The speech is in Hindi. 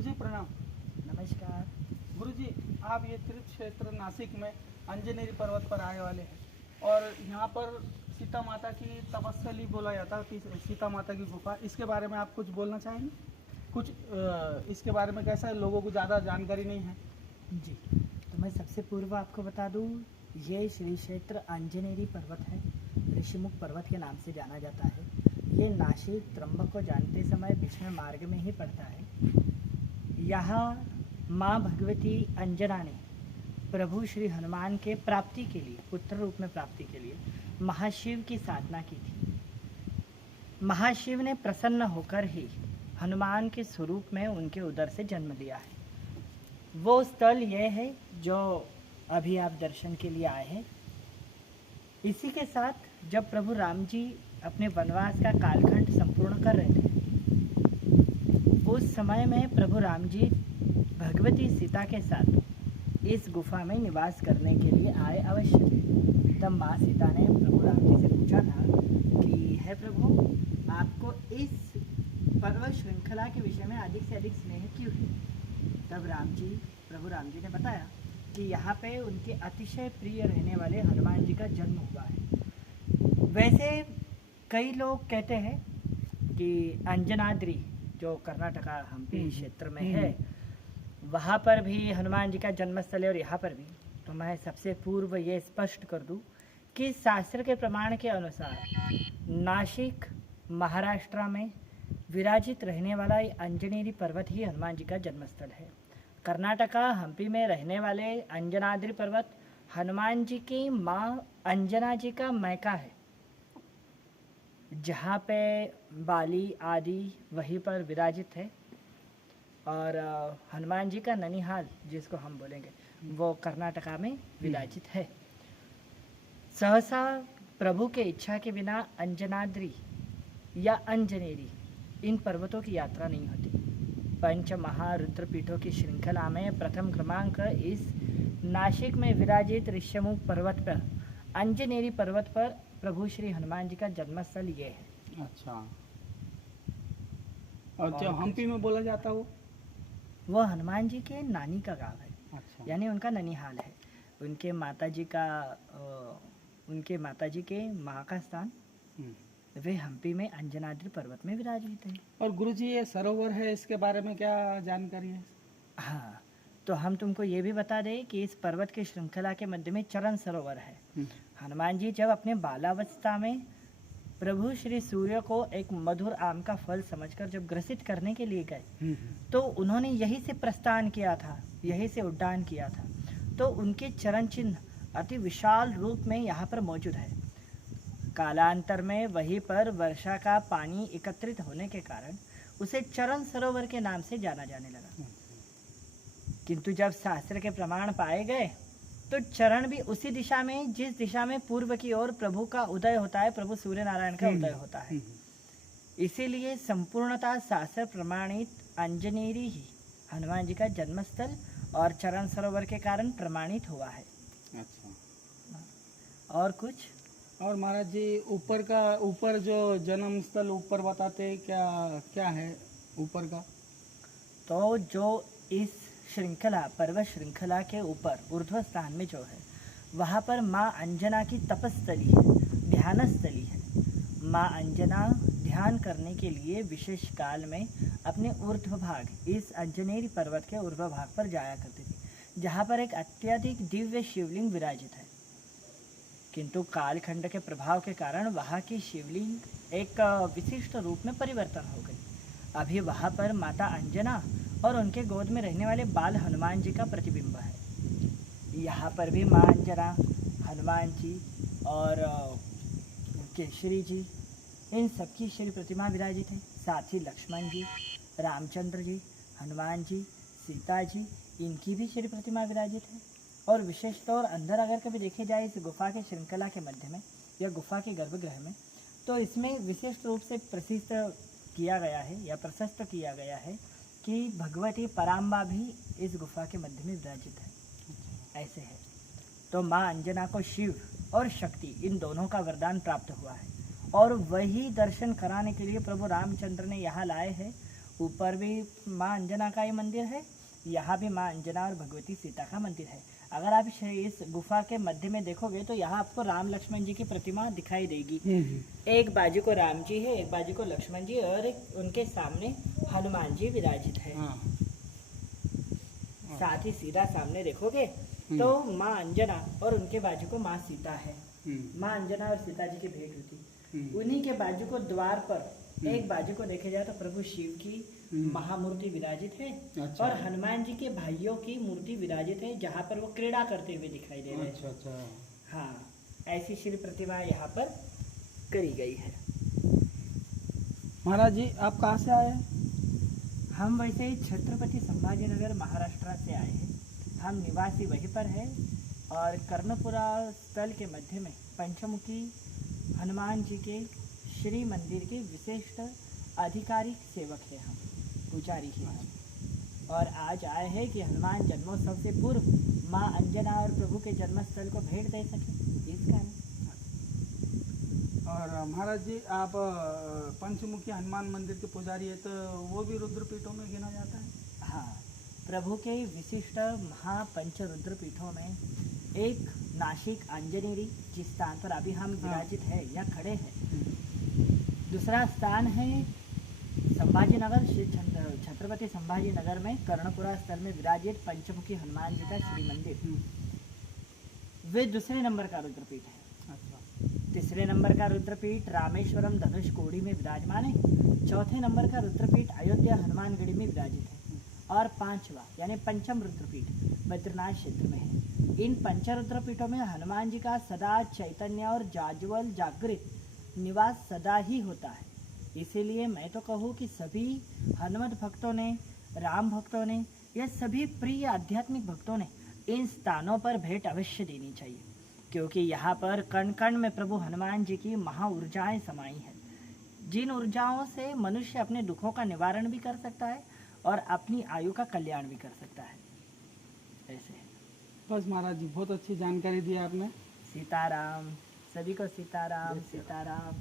गुरुजी प्रणाम। नमस्कार। गुरुजी, आप ये तीर्थ क्षेत्र नासिक में अंजनेरी पर्वत पर आए वाले हैं और यहाँ पर सीता माता की तपस्थली बोला जाता है कि सीता माता की गुफा, इसके बारे में आप कुछ बोलना चाहेंगे? कुछ इसके बारे में कैसा है, लोगों को ज़्यादा जानकारी नहीं है। जी, तो मैं सबसे पूर्व आपको बता दूं, ये श्री क्षेत्र अंजनेरी पर्वत है, ऋषिमुख पर्वत के नाम से जाना जाता है। ये नासिक त्र्यंबक को जानते समय बीच में मार्ग में ही पड़ता है। यहाँ माँ भगवती अंजना ने प्रभु श्री हनुमान के प्राप्ति के लिए, पुत्र रूप में प्राप्ति के लिए महाशिव की साधना की थी। महाशिव ने प्रसन्न होकर ही हनुमान के स्वरूप में उनके उदर से जन्म लिया है। वो स्थल यह है जो अभी आप दर्शन के लिए आए हैं। इसी के साथ जब प्रभु राम जी अपने वनवास का कालखंड संपूर्ण कर रहे थे, उस समय में प्रभु राम जी भगवती सीता के साथ इस गुफा में निवास करने के लिए आए अवश्य थे। तब माँ सीता ने प्रभु राम जी से पूछा था कि हे प्रभु, आपको इस पर्वत श्रृंखला के विषय में अधिक से अधिक स्नेह क्यों है? तब प्रभु राम जी ने बताया कि यहाँ पे उनके अतिशय प्रिय रहने वाले हनुमान जी का जन्म हुआ है। वैसे कई लोग कहते हैं कि अंजनाद्री जो कर्नाटका हम्पी क्षेत्र में है, वहाँ पर भी हनुमान जी का जन्मस्थल है और यहाँ पर भी। तो मैं सबसे पूर्व ये स्पष्ट कर दूँ कि शास्त्र के प्रमाण के अनुसार नासिक महाराष्ट्र में विराजित रहने वाला ये अंजनेरी पर्वत ही हनुमान जी का जन्मस्थल है। कर्नाटका हम्पी में रहने वाले अंजनाद्री पर्वत हनुमान जी की माँ अंजना जी का मैका है, जहाँ पे बाली आदि वहीं पर विराजित है। और हनुमान जी का ननिहाल, जिसको हम बोलेंगे, वो कर्नाटका में विराजित है। सहसा प्रभु के इच्छा के बिना अंजनाद्री या अंजनेरी इन पर्वतों की यात्रा नहीं होती। पंच महारुद्र पीठों की श्रृंखला में प्रथम क्रमांक इस नासिक में विराजित ऋषिमुख पर्वत पर, अंजनेरी पर्वत पर प्रभु श्री हनुमान जी का जन्मस्थल ये है। अच्छा, और जो हम्पी में बोला जाता है वो हनुमान जी के नानी का गांव है। अच्छा, यानी उनका ननिहाल है। उनके माताजी के माँ का स्थान वे हम्पी में अंजनाद्री पर्वत में विराजित है। और गुरुजी, ये सरोवर है, इसके बारे में क्या जानकारी है? हाँ, तो हम तुमको ये भी बता दें कि इस पर्वत की श्रृंखला के मध्य में चरण सरोवर है। हनुमान जी जब अपने बालावस्था में प्रभु श्री सूर्य को एक मधुर आम का फल समझकर जब ग्रसित करने के लिए गए, तो उन्होंने यहीं से प्रस्थान किया था, यहीं से उड्डान किया था। तो उनके चरण चिन्ह अति विशाल रूप में यहाँ पर मौजूद है। कालांतर में वहीं पर वर्षा का पानी एकत्रित होने के कारण उसे चरण सरोवर के नाम से जाना जाने लगा। किंतु जब शास्त्र के प्रमाण पाए गए, तो चरण भी उसी दिशा में, जिस दिशा में पूर्व की ओर प्रभु का उदय होता है, प्रभु सूर्य नारायण का उदय होता है। इसीलिए संपूर्णतः शास्त्र प्रमाणित अंजनेरी ही हनुमान जी का जन्मस्थल और चरण सरोवर के कारण प्रमाणित हुआ है। अच्छा, और कुछ? और महाराज जी, ऊपर जो जन्म स्थल ऊपर बताते हैं, क्या है ऊपर का? तो जो इस श्रृंखला, पर्वत श्रृंखला के ऊपर ऊर्ध्व स्थान में जो है, वहाँ पर माँ अंजना की तपस्थली है, ध्यानस्थली है। माँ अंजना ध्यान करने के लिए विशेष काल में अपने ऊर्ध्व भाग, इस अंजनेरी पर्वत के ऊर्ध्व भाग पर जाया करती थी, जहाँ पर एक अत्यधिक दिव्य शिवलिंग विराजित है। किंतु कालखंड के प्रभाव के कारण वहाँ की शिवलिंग एक विशिष्ट रूप में परिवर्तन हो गई। अभी वहाँ पर माता अंजना और उनके गोद में रहने वाले बाल हनुमान जी का प्रतिबिंब है। यहाँ पर भी माँ अंजना, हनुमान जी और केशरी जी, इन सबकी श्री प्रतिमा विराजित है। साथ ही लक्ष्मण जी, रामचंद्र जी, हनुमान जी, सीता जी, इनकी भी श्री प्रतिमा विराजित है। और विशेष तौर अंदर अगर कभी देखे जाए इस गुफा के श्रृंखला के मध्य में या गुफा के गर्भगृह में, तो इसमें विशेष रूप से प्रशस्त किया गया है कि भगवती पराम्बा भी इस गुफा के मध्य में विराजित है। ऐसे है। तो माँ अंजना को शिव और शक्ति, इन दोनों का वरदान प्राप्त हुआ है, और वही दर्शन कराने के लिए प्रभु रामचंद्र ने यहाँ लाए हैं ऊपर भी माँ अंजना का ही मंदिर है, यहाँ भी माँ अंजना और भगवती सीता का मंदिर है। अगर आप इस गुफा के मध्य में देखोगे तो यहाँ आपको राम लक्ष्मण जी की प्रतिमा दिखाई देगी। एक बाजू को राम जी है, एक बाजू को लक्ष्मण जी, और एक उनके सामने हनुमान जी विराजित है। हाँ। साथ ही सीधा सामने देखोगे तो माँ अंजना और उनके बाजू को माँ सीता है। माँ अंजना और सीता जी की भेंट होती। उन्हीं के बाजू को द्वार पर एक बाजू को देखे जाए तो प्रभु शिव की महामूर्ति विराजित है। अच्छा। और हनुमान जी के भाइयों की मूर्ति विराजित है, जहाँ पर वो क्रीड़ा करते हुए दिखाई दे रहे हैं। अच्छा अच्छा। हाँ, ऐसी शिव प्रतिमा यहाँ पर करी गई है। महाराज जी आप कहाँ से आए हैं? हम वैसे ही छत्रपति संभाजीनगर महाराष्ट्र से आए हैं। हम निवासी वहीं पर है और कर्णपुरा स्थल के मध्य में पंचमुखी हनुमान जी के श्री मंदिर के विशिष्ट आधिकारिक सेवक हैं, हम पुजारी ही हैं। और आज आए हैं कि हनुमान जन्मोत्सव से पूर्व माँ अंजना और प्रभु के जन्मस्थल को भेंट दे सके, इस कारण। और महाराज जी आप पंचमुखी हनुमान मंदिर के पुजारी है, तो वो भी रुद्रपीठों में गिना जाता है? हाँ, प्रभु के विशिष्ट महापंच रुद्रपीठों में एक नासिक अंजनेरी, जिस स्थान पर अभी हम विराजित है या खड़े हैं। दूसरा स्थान है संभाजीनगर, श्री छत्रपति संभाजीनगर में कर्णपुरा स्थल में विराजित पंचमुखी हनुमान जी का श्री मंदिर, वे दूसरे नंबर का रुद्रपीठ है। तीसरे नंबर का रुद्रपीठ रामेश्वरम धनुषकोडी में विराजमान है। चौथे नंबर का रुद्रपीठ अयोध्या हनुमानगढ़ी में विराजित है। और पांचवा यानी पंचम रुद्रपीठ बद्रीनाथ क्षेत्र में है। इन पंच रुद्रपीठों में हनुमान जी का सदा चैतन्य और जाज्वल जागृत निवास सदा ही होता है। इसीलिए मैं तो कहूँ कि सभी हनुमत भक्तों ने, राम भक्तों ने या सभी प्रिय आध्यात्मिक भक्तों ने इन स्थानों पर भेंट अवश्य देनी चाहिए, क्योंकि यहाँ पर कण कण में प्रभु हनुमान जी की महा ऊर्जाएं समाई हैं, जिन ऊर्जाओं से मनुष्य अपने दुखों का निवारण भी कर सकता है और अपनी आयु का कल्याण भी कर सकता है। ऐसे बस महाराज जी बहुत अच्छी जानकारी दी आपने। सीताराम, सभी को सीताराम सीताराम।